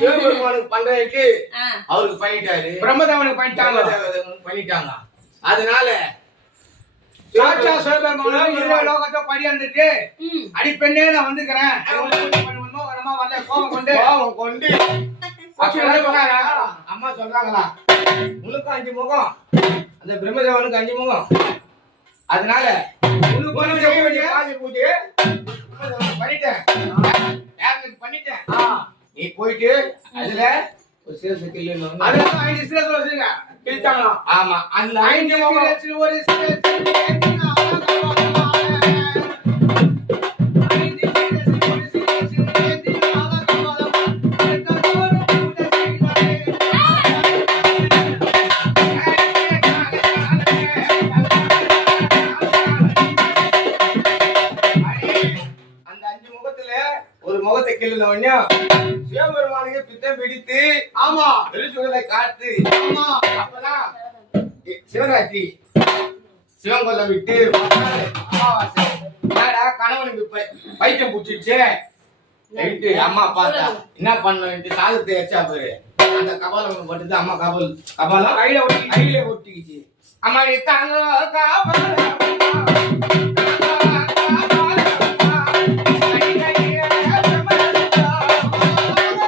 சிவபெருமானுக்கு பண்றதுக்கு. அவருக்கு பண்ணிட்டாரு. பிரம்மதேவனுக்கு பண்ணிட்டாங்க. பண்ணிட்டாங்க. அதனால சாட்சா சிவபெருமான் இருபது லோகத்தை படியாந்துட்டு ம். அடி பெண்ணே நான் வந்துக்கிறேன். கோபம் கொண்டு. கோபம் கொண்டு? அம்மா சொல்றாங்களா? உனக்கு அஞ்சு முகம். அந்த பிரம்மதேவனுக்கு அஞ்சு முகம். அதனால காது பூஜை பண்ணிட்டேன். நீ போயிட்டு அதுல ஒரு சிரசு கில்லு அதெல்லாம் ஐந்து வச்சுங்க. கிழிச்சாங்களாம். ஆமா அந்த ஐந்து ஒரு. அந்த அஞ்சு முகத்துல ஒரு முகத்தை கிள்ளுன உடனே சிவபெருமானுக்கு பித்தம் பிடித்து ஆமா. வெளிச்சுடலை காத்து ஆமா. அப்பதான் சிவராத்திரி. சிவன் கொல்ல விட்டு கணவனுக்கு பைத்தியம் பிடிச்சிருச்சு? எடுத்து அம்மா பார்த்தா என்ன பண்ணுன்ட்டு சாதத்தை எச்சா பாரு. அந்த கபாலம் மட்டும் அம்மா கபால் கபாலம் கையில ஒட்டி கையில ஒட்டிக்கிச்சு. அம்மா தாங்க கபாலம்